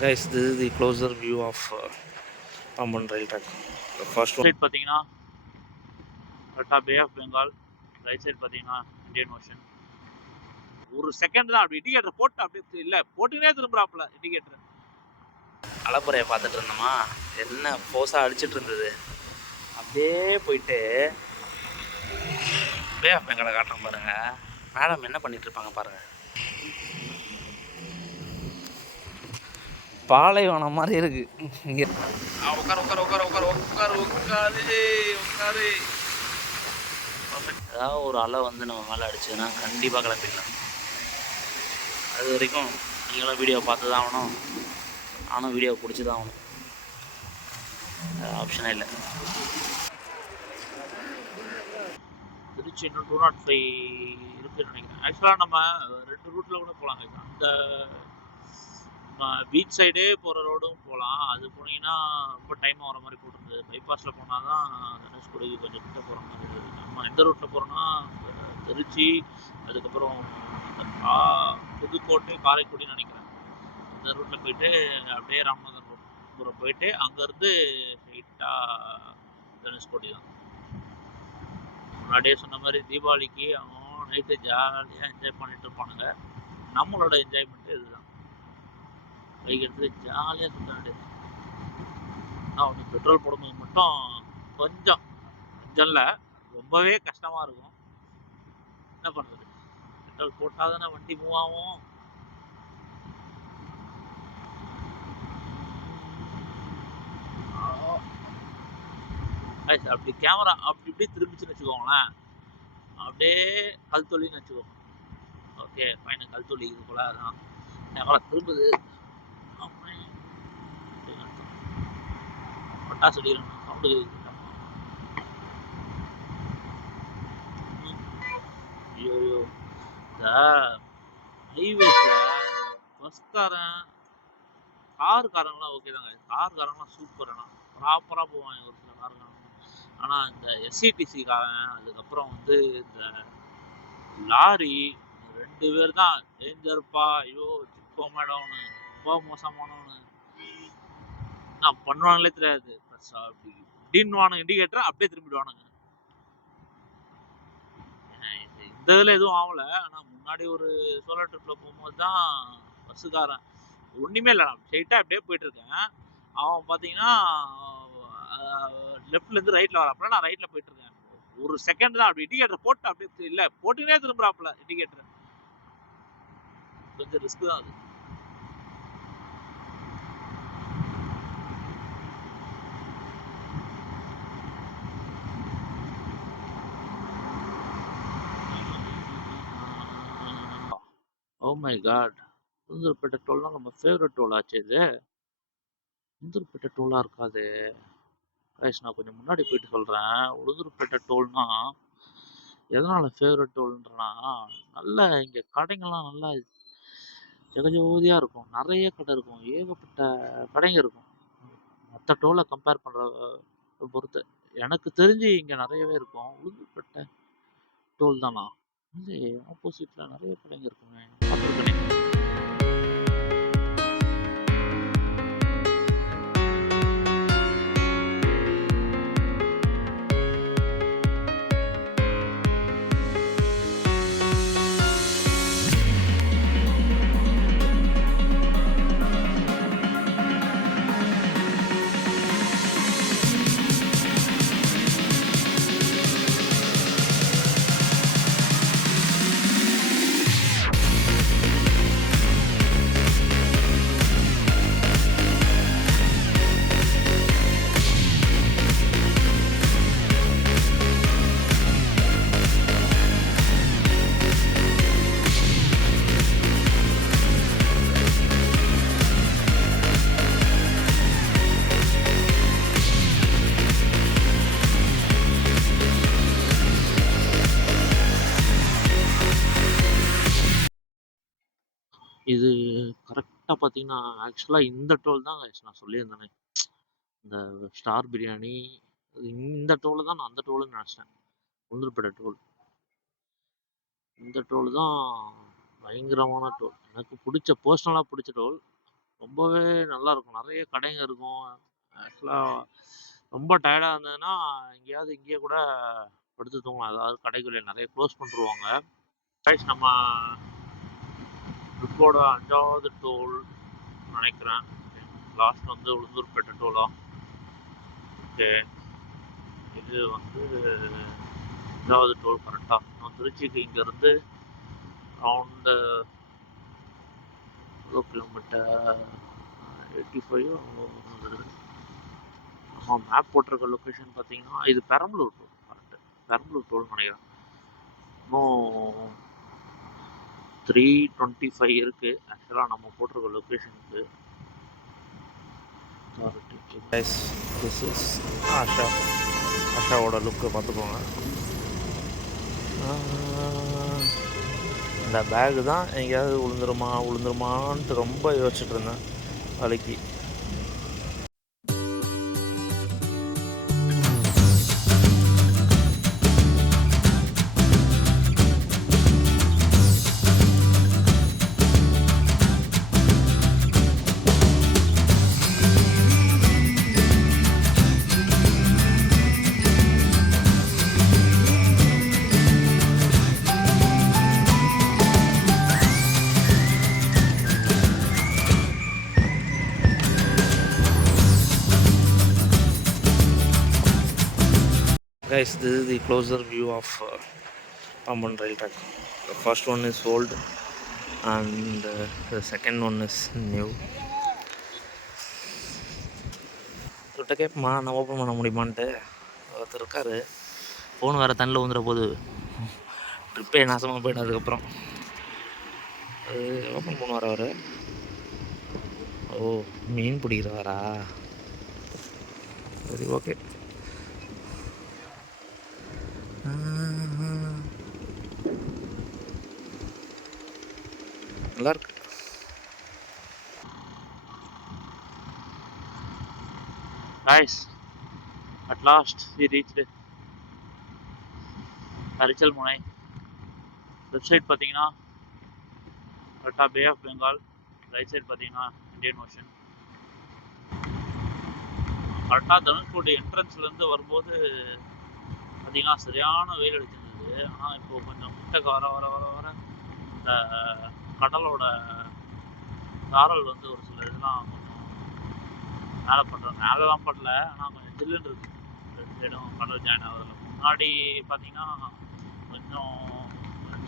Guys, this is the closer view of Pamban rail track. The first one. Side பார்த்தீங்கன்னா கரெக்டாக bay of Bengal, right side பார்த்தீங்கன்னா Indian ocean. ஒரு second தான் அப்படி indicator போட்டு அப்படியே இல்லை போட்டுனே திரும்புறாப்புல இண்டிகேட்டர். அலப்புறையை பார்த்துட்டு இருந்தோமா, என்ன ஃபோர்ஸாக அடிச்சிட்டு இருந்தது. அப்படியே போயிட்டு பே ஆஃப் பெங்காலை காட்டுறோம் பாருங்க. மேடம் என்ன பண்ணிட்டு இருப்பாங்க பாருங்க. பாலைவனம் மாதிரி இருக்கு இங்கே. உட்காரு உட்காரு உட்காரு உட்காரு உட்காரு உட்காரு உட்காரு. ஏதாவது ஒரு அலை வந்து நம்ம மேலே அடிச்சதுன்னா கண்டிப்பாக கிளம்பிடலாம். அது வரைக்கும் நீங்களும் வீடியோ பார்த்து தான் ஆகணும், நானும் வீடியோ பிடிச்சி தான் ஆகணும். ஆப்ஷனே இல்லை. திருச்சி இன்னும் 205 இருக்குன்னு நினைக்கிறேன். ஆக்சுவலாக நம்ம 2 ரூட்டில் கூட போகலாங்க. அந்த பீச் சைடே போகிற ரோடும் போகலாம். அது போனீங்கன்னா ரொம்ப டைம் ஆகிற மாதிரி போட்டுருந்தது. பைபாஸில் போனால் தான் தனுஷ்கோடிக்கு கொஞ்சம் கிட்ட போகிற மாதிரி இருக்குது. நம்ம எந்த ரூட்டில் போகிறோன்னா திருச்சி, அதுக்கப்புறம் புதுக்கோட்டை, காரைக்குடின்னு நினைக்கிறேன். அந்த ரூட்டில் போயிட்டு அப்படியே ராமநாதபுரம் போயிட்டு அங்கேருந்து ஸ்ட்ரெயிட்டாக தனுஷ்கோடி தான். முன்னாடியே சொன்ன மாதிரி தீபாவளிக்கு அவன் நைட்டு ஜாலியாக என்ஜாய் பண்ணிட்டு இருப்பானுங்க. நம்மளோட என்ஜாய்மெண்ட்டு இதுதான். பைக் எடுத்துட்டு ஜாலியாக சுற்ற வேண்டியது. ஆனால் ஒன்று பெட்ரோல் போடும்போது மட்டும் கொஞ்சம் இல்லை ரொம்பவே கஷ்டமாக இருக்கும். என்ன பண்ணுறது, பெட்ரோல் போட்டால் தானே வண்டி மூவ் ஆகும். அப்படி கேமரா அப்படி இப்படி திரும்பிச்சுன்னு வச்சுக்கோங்களேன், அப்படியே கல் தொழின்னு வச்சுக்கோங்க. ஓகே ஃபைனல் கல் தொழி இது போல தான் கேமரா திரும்புது. பட்டாசு அடிக்கிறோம் சவுண்டு. ஐயோ இந்த ஹைவேஸில் பஸ்காரன் காருக்காரங்களாம் ஓகே தாங்க. காருக்காரங்களாம் சூப்பர்ண்ணா, ப்ராப்பராக போவாங்க ஒரு சில காருக்காரங்க. ஆனால் இந்த எஸ்சிடிசிக்காரன், அதுக்கப்புறம் வந்து இந்த லாரி 2 பேர் தான் டேஞ்சர்ப்பா. ஐயோ சிப்போ மேடம்னு ரொம்ப மோசமானவனு. நான் பண்ணுவாங்களே தெரியாது. அப்படி இப்படின்னு இண்டிகேட்டர் அப்படியே திரும்பிடுவானுங்க. இந்த இதில் எதுவும் ஆகலை. ஆனால் முன்னாடி ஒரு சோலோ ட்ரிப்பில் போகும்போது தான் பஸ்ஸுக்காரன் ஒன்றுமே இல்லை, நான் ஸ்ட்ரைட்டாக அப்படியே போயிட்டுருக்கேன். அவன் பார்த்தீங்கன்னா லெஃப்ட்லேருந்து ரைட்டில் வராப்புல, நான் ரைட்டில் போயிட்டுருக்கேன். ஒரு செகண்ட் தான் அப்படி இண்டிகேட்டர் போட்டு அப்படியே இல்லை போட்டுனே திரும்புறாப்புல இண்டிகேட்டர். கொஞ்சம் ரிஸ்க் தான் அது. Oh my God, Ulundurpet toll தான் நம்ம ஃபேவரட் டோல் ஆச்சு. இது உளுந்தூர்பேட்டை டோலாக இருக்காது கைஸ். நான் கொஞ்சம் முன்னாடி போயிட்டு சொல்கிறேன். உளுந்தூர்பேட்டை டோல்னா எதனால் ஃபேவரட் டோல்ன்றனா, நல்ல இங்கே கடைங்கள்லாம் நல்லா ஜெகஜோதியாக இருக்கும். நிறைய கடை இருக்கும், ஏகப்பட்ட கடைங்க இருக்கும். மற்ற டோலை கம்பேர் பண்ணுற பொறுத்து எனக்கு தெரிஞ்சு இங்கே நிறையவே இருக்கும். உளுந்தூர்பேட்டை டோல் தானா? இல்லை, ஆப்போசிட்டில் நிறைய கடைங்க இருக்குங்க, பார்த்துருக்கேனே. இது கரெக்டாக பார்த்தீங்கன்னா ஆக்சுவலாக இந்த டோல் தான் நான் சொல்லியிருந்தேனே, இந்த ஸ்டார் பிரியாணி. இந்த டோல் தான் நான் அந்த டோலுன்னு நினச்சிட்டேன், உளுந்தூர்பேட்டை டோல். இந்த டோல் தான் பயங்கரமான டோல், எனக்கு பிடிச்ச பர்சனலாக பிடிச்ச டோல். ரொம்பவே நல்லாயிருக்கும். நெறைய கடைங்க இருக்கும். ஆக்சுவலா ரொம்ப டயர்டா இருந்ததுன்னா, எங்கேயாவது இங்கேயே கூட படுத்து தூங்கலாம். அதாவது கடைக்குள்ளே நெறைய க்ளோஸ் பண்ணிருவாங்க. கைஸ் நம்ம ட்ரிப்போட 5வது டோல் நெனைக்கிறேன். லாஸ்ட் வந்து உளுந்தூர்பேட்டை டோலா? ஓகே. இது வந்து 5வது டோல் கரெக்ட்டா? நான் திருச்சிக்கு இங்கேருந்து அரவுண்ட் எவ்வளோ கிலோமீட்டர்? 85 வந்துருது. ஆமா, மேப் போட்டிருக்க லொக்கேஷன் பார்த்தீங்கன்னா, இது பெரம்பலூர் டோல் கரெக்ட்டு. பெரம்பலூர் டோல்னு நெனைக்கிறேன். இன்னும் 325 இருக்கு. ஆக்சுவலா நம்ம போட்டிருக்க லொக்கேஷனுக்கு. Guys, this is Asha. ஆஷாவோட லுக்கை பார்த்துக்கோங்க. இந்த பேகு தான் எங்கேயாவது விழுந்துருமான்ட்டு ரொம்ப யோசிச்சுட்டு இருந்தேன் வலிக்கு. Guys, this is the closer view of Pamban rail track. The first one is old and the second one is new. கிட்ட கேட்போமா நான் ஓப்பன் பண்ண முடியுமான்ட்டு. ஒருத்தர் இருக்கார், ஃபோன் வேறு தண்ணில் வந்துட போது, ட்ரிப்பே நாசமாக போய்டும். அதுக்கப்புறம் அது ஓப்பன் பண்ணுவார் அவர். ஓ, மீன் பிடிக்கிறவாரா? சரி, ஓகே. நல்லாயிருக்கு. Guys, at last we reached Arichal முனை. லெஃப்ட் சைட் பார்த்தீங்கன்னா கரெக்டாக bay of Bengal, right side பார்த்தீங்கன்னா இந்தியன் ஓஷன். கரெக்டாக தனுஷ்கோடி என்ட்ரன்ஸ்லேருந்து வரும்போது பார்த்தீங்கன்னா சரியான வெயில் அடிச்சிருந்தது. ஆனால் இப்போ கொஞ்சம் கிட்டக்க வர வர வர வர இந்த கடலோட சாரல் வந்து ஒரு சில இதெல்லாம் கொஞ்சம் மேலே பண்ணுறாங்க. மேலெலாம் பண்ணல, ஆனால் கொஞ்சம் ஜில்லுன்னு இருக்குது. ரெண்டு சைடும் கடல் ஜாயின் ஆகுதில்ல. முன்னாடி பார்த்தீங்கன்னா கொஞ்சம்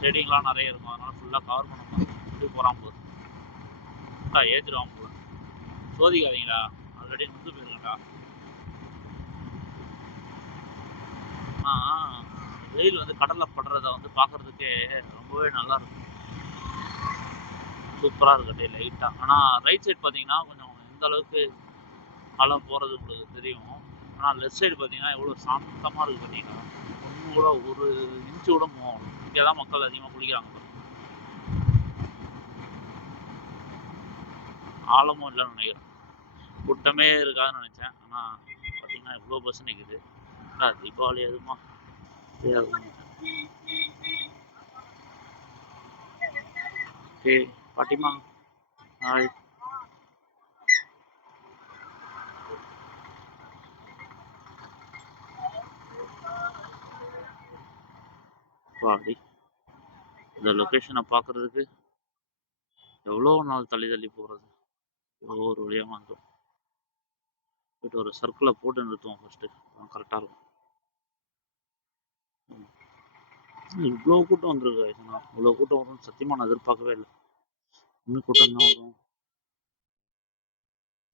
செடிங்கெலாம் நிறைய இருக்கும், அதனால் ஃபுல்லாக கவர் பண்ண முடியும். இப்படி போகிறான் போது ஏற்றிடுவான் போல. சோதிக்காதீங்களா, ஆல்ரெடி வந்து போயிருக்கேன்டா. ஆனால் வெயில் வந்து கடலில் படுறத வந்து பார்க்குறதுக்கே ரொம்பவே நல்லாயிருக்கும். சூப்பராக இருக்குது அப்படியே லைட்டாக. ஆனால் ரைட் சைடு பார்த்தீங்கன்னா கொஞ்சம் எந்த அளவுக்கு மழை போகிறது உங்களுக்கு தெரியும். ஆனால் லெஃப்ட் சைடு பார்த்தீங்கன்னா எவ்வளோ சாந்தமாக இருக்குது பார்த்தீங்கன்னா. ஒன்று கூட ஒரு இன்ச்சு கூட போகும். இங்கே தான் மக்கள் அதிகமாக குளிக்கிறாங்க. ஆழமும் இல்லைன்னு நினைக்கிறேன். கூட்டமே இருக்காதுன்னு நினச்சேன், ஆனால் பார்த்தீங்கன்னா எவ்வளோ பஸ் நிற்குது. தீபாவளி அதுமா ஓகே. பாட்டிமா ஹாய். பாடி இந்த லொக்கேஷனை பார்க்குறதுக்கு எவ்வளோ நாள் தள்ளி தள்ளி போகிறது. எவ்வளோ ஒரு வழியாக வந்தோம். போய்ட்டு ஒரு சர்க்கிளை போட்டு நிறுத்துவோம் ஃபஸ்ட்டு, கரெக்டாக இருக்கும். இவ்வளோ கூட்டம் வந்துருக்கு. இவ்வளோ கூட்டம் வரும்னு சத்தியமாக நான் எதிர்பார்க்கவே இல்லை. இன்னும் கூட்டம் தான் வரும்.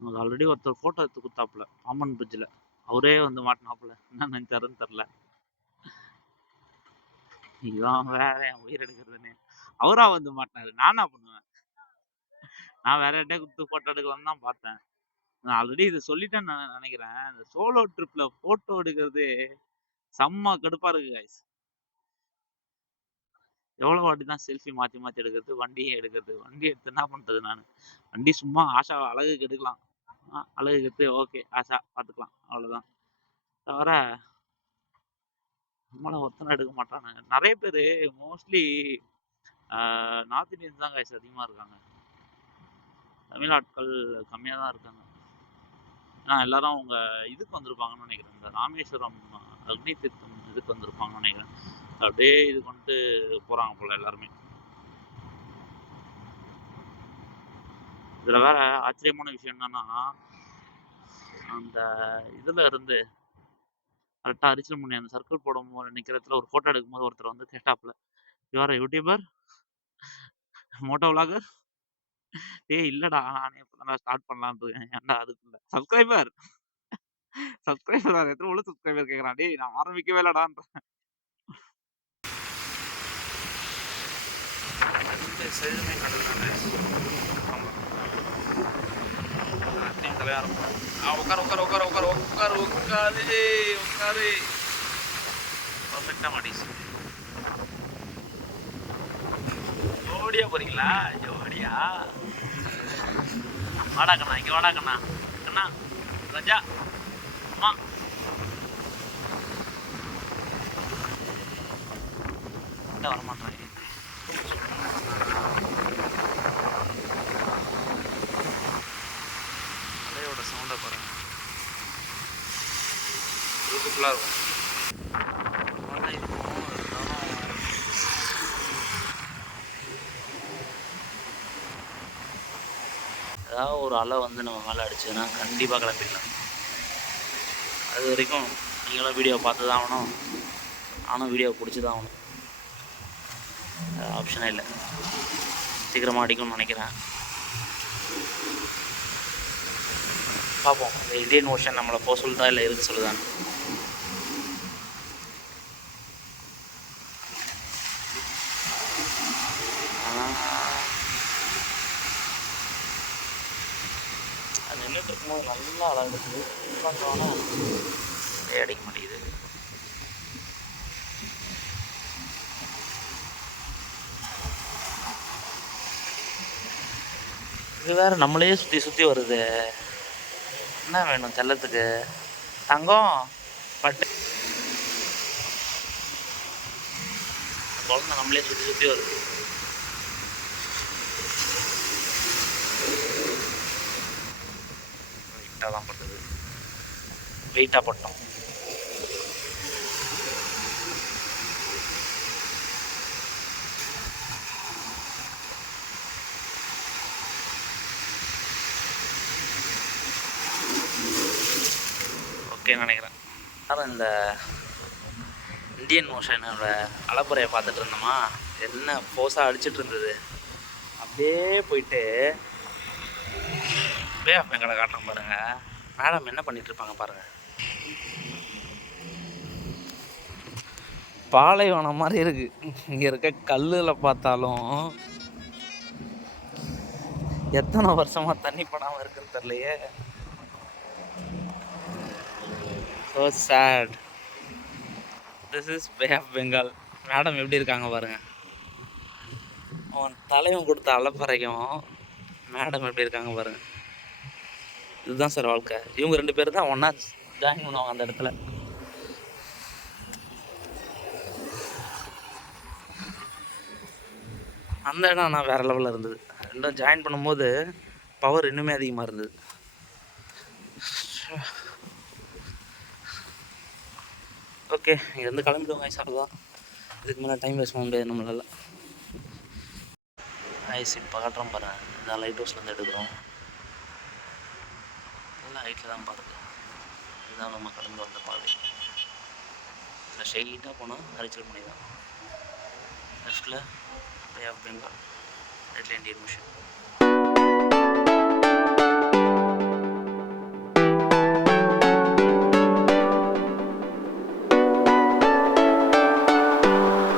நமக்கு ஆல்ரெடி ஒருத்தர் ஃபோட்டோ எடுத்து கொடுத்தாப்புல பாம்பன் பிரிட்ஜில். அவரே வந்து மாட்டினாப்புல, என்ன நினைச்சாருன்னு தெரில. இதான் வேற என் உயிர் எடுக்கிறதுன்னு அவரா வந்து மாட்டினாரு. நானா பண்ணுவேன்? நான் வேற யார்ட்டே கொடுத்து ஃபோட்டோ எடுக்கலாம்னு தான் பார்த்தேன். நான் ஆல்ரெடி இதை சொல்லிட்டேன்னு நினைக்கிறேன். இந்த சோலோ ட்ரிப்ல ஃபோட்டோ எடுக்கிறது செம்ம கடுப்பாக இருக்கு guys. எவ்வளோ வாட்டி தான் செல்ஃபி மாற்றி மாற்றி எடுக்கிறது, வண்டியை எடுக்கிறது. வண்டி எடுத்து என்ன பண்ணுறது? நான் வண்டி சும்மா ஆஷா அழகுக்கு எடுக்கலாம், அழகுக்கு எடுத்து ஓகே ஆஷா பார்த்துக்கலாம், அவ்வளோதான். தவிர நம்மளை ஒருத்தனை எடுக்க மாட்டானுங்க. நிறைய பேர் மோஸ்ட்லி நார்த் இந்தியன்ஸ் தான் guys அதிகமாக இருக்காங்க. தமிழ் ஆட்கள் கம்மியாக தான் இருக்காங்க. ஏன்னா எல்லாரும் அவங்க இதுக்கு வந்திருப்பாங்கன்னு நினைக்கிறேன். இந்த ராமேஸ்வரம் அக்னி தீர்த்தம் இதுக்கு வந்திருப்பாங்கன்னு நினைக்கிறேன். அப்படியே இது கொண்டு போகிறாங்க போல் எல்லாருமே. இதில் வேற ஆச்சரியமான விஷயம் என்னன்னா, அந்த இதில் இருந்து கரெக்டாக அரிச்சல் முன்னே அந்த சர்க்கிள் போடும்போது நிற்கிறதுல ஒரு ஃபோட்டோ எடுக்கும்போது ஒருத்தர் வந்து கேட்டாப்புல, யூஆர் யூடியூபர், மோட்டோ விளாகர்? ஏய் இல்லடா, நானே இப்பதான் ஸ்டார்ட் பண்ணலான்னு இருக்கேன். ஏன்டா அதுக்குள்ள சப்ஸ்கிரைபர் சப்ஸ்கிரைபர் எத்தனை உள்ள சப்ஸ்கிரைபர் கேட்குறான். டேய் நான் ஆரம்பிக்கவே இல்லடான்ற. செழுமை கடல்னால ஆமாம் தலையாக இருக்கும். உட்காரு உட்காரு உட்காரு உட்காரு உட்காரு உட்காரு உட்காரு. பர்ஃபெக்டாக மாட்டிச்சு. ஜோடியா போறீங்களா? ஜோடியா வாடா கண்ணா, இங்கே வாடா கண்ணா. கண்ணா ரஜா அம்மா வரமாட்டாங்க. அலையோட சவுண்டை பாருங்க, பியூட்டிஃபுல்லாக இருக்கும். மழை இருக்கும் இருந்தாலும் ஏதாவது ஒரு அலை வந்து நம்ம மேலே அடிச்சதுன்னா கண்டிப்பாக கிளம்பிடலாம். அது வரைக்கும் நீங்களும் வீடியோ பார்த்து தான் ஆகணும், நானும் வீடியோ பிடிச்சி தான் ஆகணும். ஆப்ஷனே இல்லை. சீக்கிரமாக அடிக்கும்னு நினைக்கிறேன். பார்ப்போம் இந்த இந்தியன் ஓஷன் நம்மளை போக சொல்லுதா இல்லை இருக்க சொல்லுதான்னு. அது நின்றுட்டு இருக்கும்போது நல்லா அழகுது, உட்காந்தோன்னா அடிக்க மாட்டேங்குது. இது வேறு நம்மளே சுற்றி சுற்றி வருது. என்ன வேணும் செல்லத்துக்கு? தங்கம் பட்டு குழந்தை நம்மளே சுற்றி சுற்றி வருது. வெயிட்டாக தான் பட்டது, வெயிட்டாக பட்டோம். ஓகேன்னு நினைக்கிறேன். ஆனால் இந்த இந்தியன் ஓஷனோட அலப்புறையை பார்த்துட்டு இருந்தோமா, என்ன ஃபோர்ஸாக அடிச்சிட்டு இருந்தது. அப்படியே போயிட்டு பே ஆஃப் பெங்காலை காட்டுறோம் பாருங்கள். மேடம் என்ன பண்ணிகிட்டு இருப்பாங்க பாருங்கள். பாலைவனம் மாதிரி இருக்குது. இங்கே இருக்க கல்லில் பார்த்தாலும் எத்தனை வருஷமாக தண்ணி படாமல் இருக்குன்னு தெரியலையே. So sad. This is bay of Bengal. Madam எப்படி இருக்காங்க பாருங்கள். அவன் தலைவன் கொடுத்த அலப்பறைக்கும் மேடம் எப்படி இருக்காங்க பாருங்கள். இதுதான் சார் வாழ்க்கை. இவங்க 2 பேர் தான் ஒன்றா ஜாயின் பண்ணுவாங்க அந்த இடத்துல. அந்த இடம் ஆனால் வேறு லெவலில் இருந்தது. ரெண்டும் ஜாயின் பண்ணும்போது பவர் இன்னுமே அதிகமாக இருந்தது. ஓகே, இங்கேருந்து கிளம்பிடுவோம் ஐஸ். அவ்வளோதான், இதுக்கு மேலே டைம் வேஸ்ட் பண்ண முடியாது நம்மளால. ஐஸ் இப்போ காட்டுறோம் பாரு. இதான் லைட் ஹவுஸ்லேருந்து எடுக்கிறோம். நல்லா ஹைட்டில் தான் பாருங்க. இதுதான் நம்ம கடந்து வந்த பாதை. இதில் ஸ்ட்ரெயிட்டாக போனால் அரிச்சல் மணி தான். லெஃப்டில் பே ஆஃப் பெங்கால், ரைட்டில் இந்தியன் ஓஷன்.